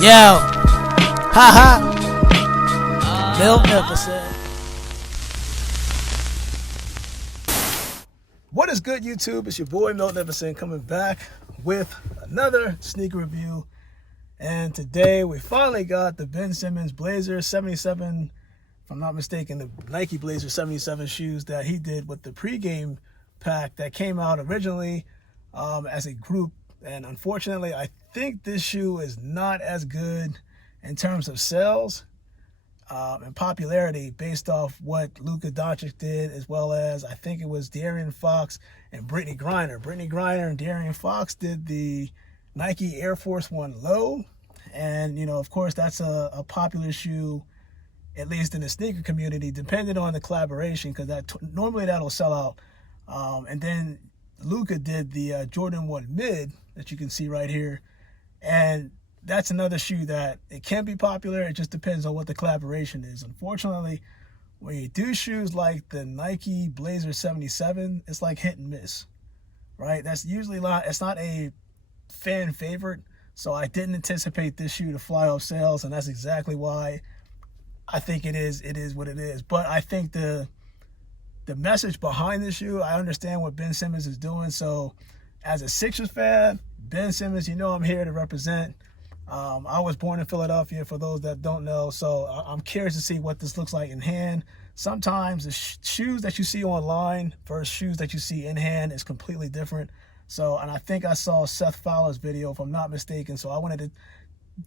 Yo, haha, Bill Nicholson. What is good, YouTube? It's your boy Milt Nicholson coming back with another sneaker review. And today we finally got the Ben Simmons Blazer 77, if I'm not mistaken, the Nike Blazer 77 shoes that he did with the pregame pack that came out originally as a group. And unfortunately, I think this shoe is not as good in terms of sales and popularity based off what Luka Doncic did, as well as I think it was De'Aaron Fox and Brittany Griner. Brittany Griner and De'Aaron Fox did the Nike Air Force One Low. And, you know, of course, that's a popular shoe, at least in the sneaker community, depending on the collaboration, because normally that'll sell out. And then Luka did the Jordan 1 Mid that you can see right here. And that's another shoe that it can be popular. It just depends on what the collaboration is. Unfortunately, when you do shoes like the Nike Blazer 77, it's like hit and miss, right? That's usually not, it's not a fan favorite. So I didn't anticipate this shoe to fly off sales, and that's exactly why I think it is what it is. But I think the message behind the shoe, I understand what Ben Simmons is doing. So as a Sixers fan, Ben Simmons, you know I'm here to represent. I was born in Philadelphia, for those that don't know, so I'm curious to see what this looks like in hand. Sometimes the shoes that you see online versus shoes that you see in hand is completely different. So, and I think I saw Seth Fowler's video, if I'm not mistaken, so I wanted to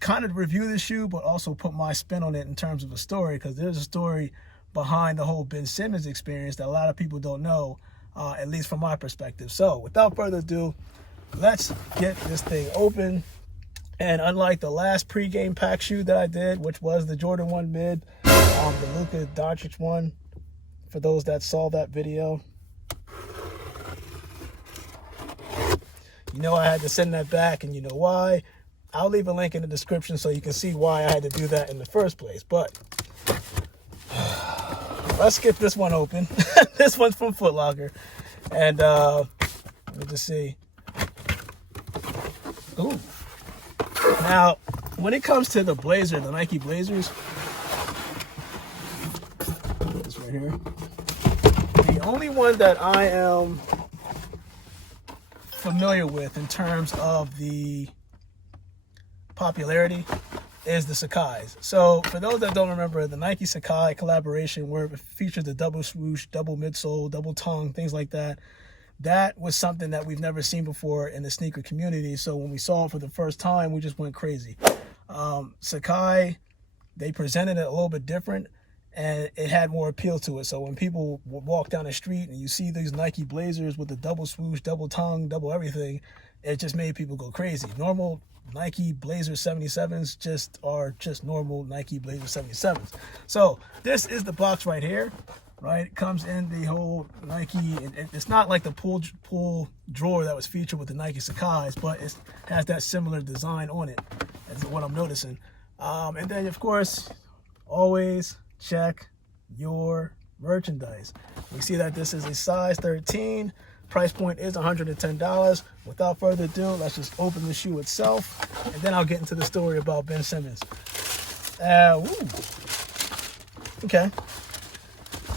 kind of review the shoe, but also put my spin on it in terms of a story, because there's a story behind the whole Ben Simmons experience that a lot of people don't know, at least from my perspective. So without further ado, let's get this thing open. And unlike the last pregame pack shoe that I did, which was the Jordan 1 Mid, the Luka Doncic one, for those that saw that video, you know I had to send that back, and you know why. I'll leave a link in the description so you can see why I had to do that in the first place. But let's get this one open. This one's from Foot Locker. And let me just see. Ooh. Now, when it comes to the Blazer, the Nike Blazers, this right here, the only one that I am familiar with in terms of the popularity is the Sakai's. So for those that don't remember, the Nike Sakai collaboration where it featured the double swoosh, double midsole, double tongue, things like that, that was something that we've never seen before in the sneaker community. So when we saw it for the first time, we just went crazy. Sakai, they presented it a little bit different, and it had more appeal to it. So when people would walk down the street and you see these Nike Blazers with the double swoosh, double tongue, double everything, it just made people go crazy. Normal Nike Blazer 77s are just normal Nike Blazer 77s. So this is the box right here, right? It comes in the whole Nike. It's not like the pull drawer that was featured with the Nike Sakai's, but it has that similar design on it. That's what I'm noticing. And then, of course, always check your merchandise. We see that this is a size 13. Price point is $110. Without further ado, let's just open the shoe itself, and then I'll get into the story about Ben Simmons. Okay.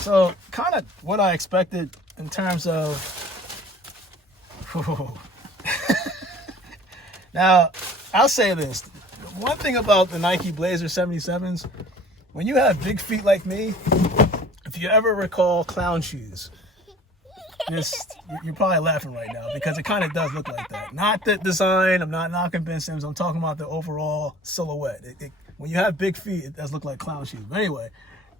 So, kind of what I expected in terms of... Now, I'll say this. One thing about the Nike Blazer 77s, when you have big feet like me, if you ever recall clown shoes, you're probably laughing right now because it kind of does look like that. Not the design. I'm not knocking Ben Simmons. I'm talking about the overall silhouette. When you have big feet, it does look like clown shoes. But anyway,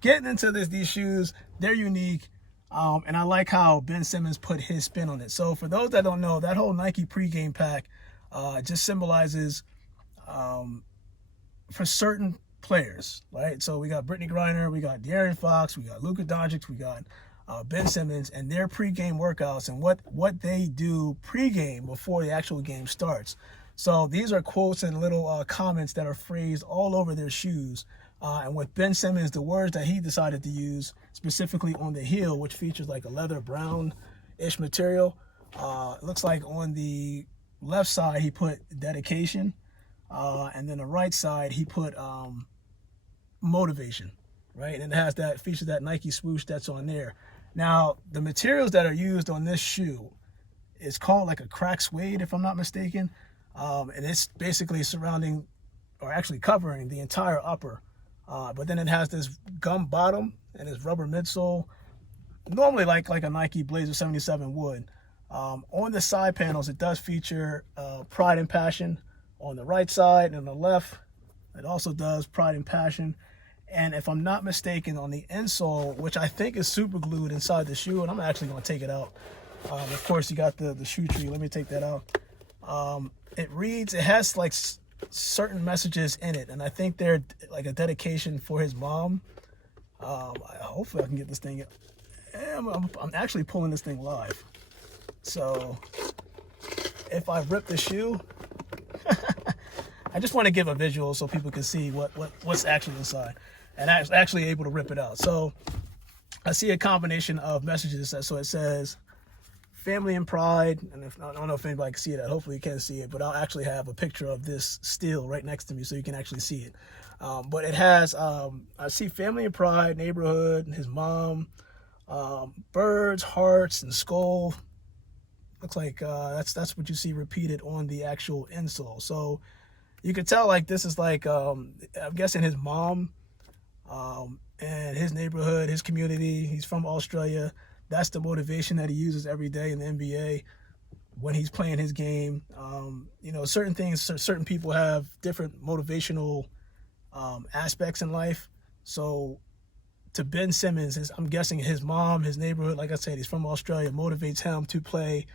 getting into these shoes, they're unique. And I like how Ben Simmons put his spin on it. So for those that don't know, that whole Nike pregame pack just symbolizes for certain players, right? So we got Brittany Griner, we got De'Aaron Fox, we got Luka Doncic, we got Ben Simmons, and their pregame workouts and what they do pregame before the actual game starts. So these are quotes and little comments that are phrased all over their shoes. And with Ben Simmons, the words that he decided to use specifically on the heel, which features like a leather brown-ish material. It looks like on the left side he put dedication. and then the right side he put motivation, right? And it has that features that Nike swoosh that's on there. Now the materials that are used on this shoe is called like a crack suede, if I'm not mistaken, and it's basically surrounding or actually covering the entire upper. But then it has this gum bottom and this rubber midsole, normally like a Nike Blazer 77 would. On the side panels, it does feature Pride and Passion on the right side, and on the left, it also does Pride and Passion. And if I'm not mistaken, on the insole, which I think is super glued inside the shoe, and I'm actually going to take it out. Of course, you got the shoe tree. Let me take that out. It has like certain messages in it, and I think they're like a dedication for his mom. Hopefully I can get this thing. I'm actually pulling this thing live, so if I rip the shoe, I just want to give a visual so people can see what's actually inside, and I was actually able to rip it out. So I see a combination of messages. So it says family and pride, and I don't know if anybody can see that. Hopefully you can see it, but I'll actually have a picture of this still right next to me so you can actually see it. But it has, I see family and pride, neighborhood, his mom, birds, hearts, and skull. Looks like that's what you see repeated on the actual insole. So you can tell like this is like, I'm guessing his mom, and his neighborhood, his community. He's from Australia. That's the motivation that he uses every day in the NBA when he's playing his game. Certain things, certain people have different motivational aspects in life. So to Ben Simmons, I'm guessing his mom, his neighborhood, like I said, he's from Australia, motivates him to play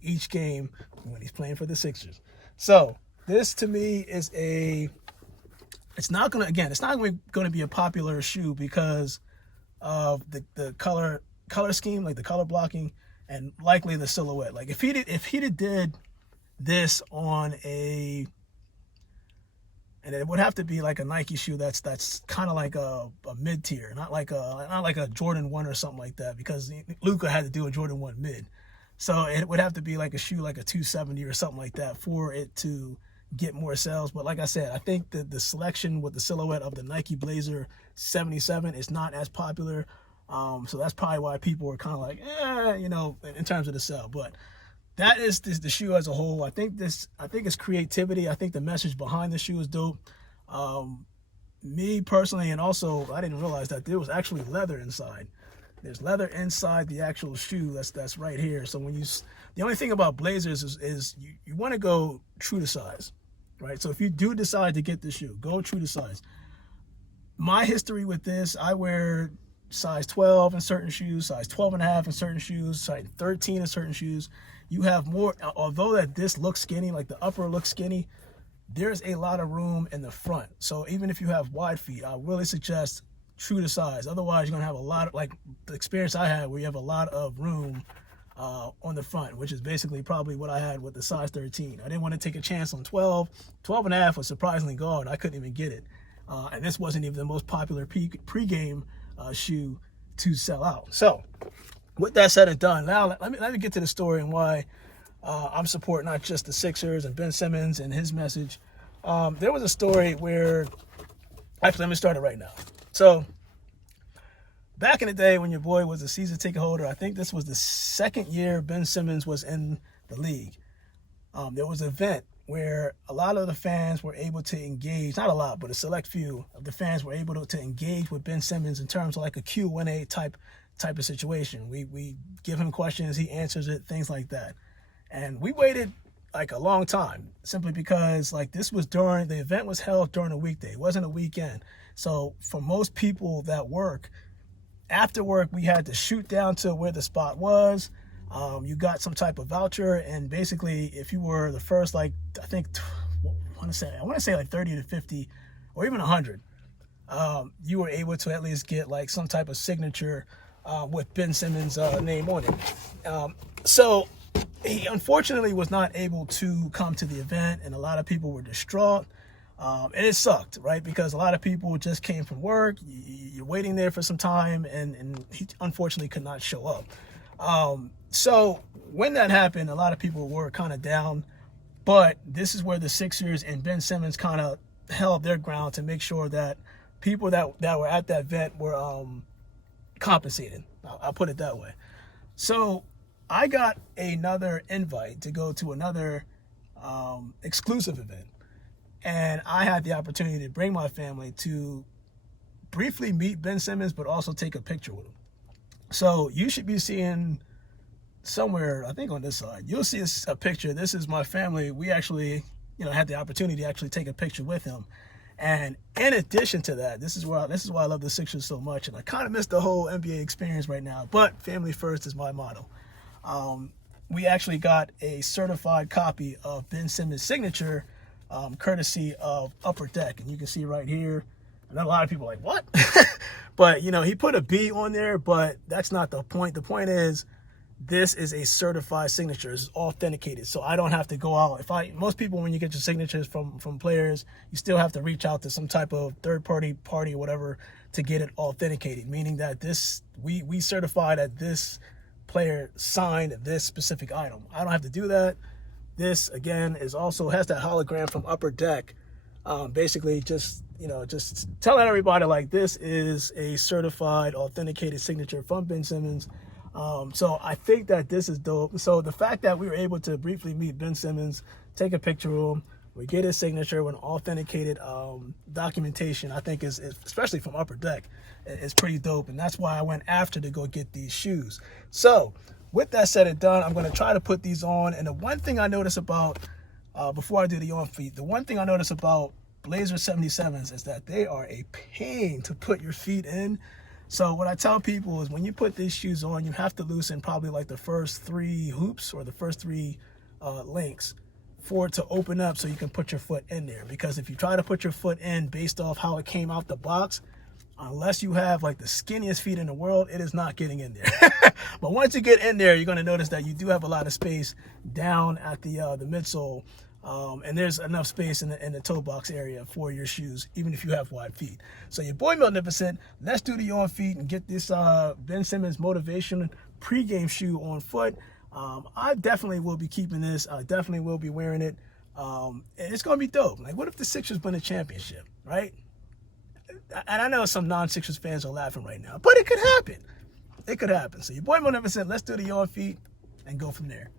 each game when he's playing for the Sixers. So this to me is it's not going to be a popular shoe because of the color scheme, like the color blocking, and likely the silhouette. Like if he did this on and it would have to be like a Nike shoe that's kind of like a mid tier, not like a Jordan 1 or something like that, because Luka had to do a Jordan 1 mid. So it would have to be like a shoe like a 270 or something like that for it to get more sales. But like I said, I think that the selection with the silhouette of the Nike Blazer 77 is not as popular. So that's probably why people are kind of like, in terms of the sell. But that is the shoe as a whole. I think it's creativity. I think the message behind the shoe is dope. Me personally, and also I didn't realize that there was actually leather inside. There's leather inside the actual shoe that's right here. So the only thing about Blazers is you want to go true to size, right? So if you do decide to get the shoe, go true to size. My history with this, I wear size 12 in certain shoes, size 12.5 in certain shoes, size 13 in certain shoes. You have more, although that this looks skinny, like the upper looks skinny, there's a lot of room in the front. So even if you have wide feet, I really suggest true to size. Otherwise, you're going to have a lot of, like the experience I had, where you have a lot of room on the front, which is basically probably what I had with the size 13. I didn't want to take a chance on 12. 12.5 was surprisingly gone. I couldn't even get it. And this wasn't even the most popular pregame shoe to sell out. So with that said and done, now let me get to the story and why I'm supporting not just the Sixers and Ben Simmons and his message. There was a story where, actually, let me start it right now. So back in the day when your boy was a season ticket holder, I think this was the second year Ben Simmons was in the league. There was an event where a lot of the fans were able to engage, not a lot, but a select few of the fans were able to engage with Ben Simmons in terms of like a Q&A type of situation. We give him questions, he answers it, things like that. And we waited like a long time, simply because like the event was held during a weekday. It wasn't a weekend. So for most people that work, after work, we had to shoot down to where the spot was. You got some type of voucher, and basically if you were the first, like I want to say like 30 to 50 or even 100, you were able to at least get like some type of signature with Ben Simmons' name on it. So he unfortunately was not able to come to the event, and a lot of people were distraught. And it sucked, right? Because a lot of people just came from work, you're waiting there for some time, and he unfortunately could not show up. So when that happened, a lot of people were kind of down. But this is where the Sixers and Ben Simmons kind of held their ground to make sure that people that were at that event were compensated. I'll put it that way. So I got another invite to go to another exclusive event. And I had the opportunity to bring my family to briefly meet Ben Simmons, but also take a picture with him. So you should be seeing somewhere, I think on this side, you'll see a picture. This is my family. We actually, had the opportunity to actually take a picture with him. And in addition to that, this is why I love the Sixers so much. And I kind of miss the whole NBA experience right now, but family first is my motto. We actually got a certified copy of Ben Simmons' signature, courtesy of Upper Deck. And you can see right here, I know a lot of people are like, what? But, he put a B on there, but that's not the point. The point is, this is a certified signature. It's authenticated. So I don't have to go out. Most people, when you get your signatures from players, you still have to reach out to some type of third party or whatever to get it authenticated, meaning that we certify that this player signed this specific item. I don't have to do that. This again has that hologram from Upper Deck. Basically just telling everybody like this is a certified authenticated signature from Ben Simmons. So I think that this is dope. So the fact that we were able to briefly meet Ben Simmons, take a picture of him, we get his signature with an authenticated documentation, I think is especially from Upper Deck, is pretty dope. And that's why I went after to go get these shoes. So with that said and done, I'm going to try to put these on. And the one thing I notice about, before I do the on feet, the one thing I notice about Blazer 77s is that they are a pain to put your feet in. So what I tell people is when you put these shoes on, you have to loosen probably like the first 3 hoops or the first 3 links for it to open up so you can put your foot in there. Because if you try to put your foot in based off how it came out the box, unless you have like the skinniest feet in the world, it is not getting in there. But once you get in there, you're going to notice that you do have a lot of space down at the midsole. And there's enough space in the toe box area for your shoes, even if you have wide feet. So your boy Magnificent, let's do the on feet and get this Ben Simmons motivation pregame shoe on foot. I definitely will be keeping this. I definitely will be wearing it. And it's going to be dope. Like, what if the Sixers win a championship, right? And I know some non-Sixers fans are laughing right now, but it could happen. It could happen. So your boy Magnificent, let's do the on feet and go from there.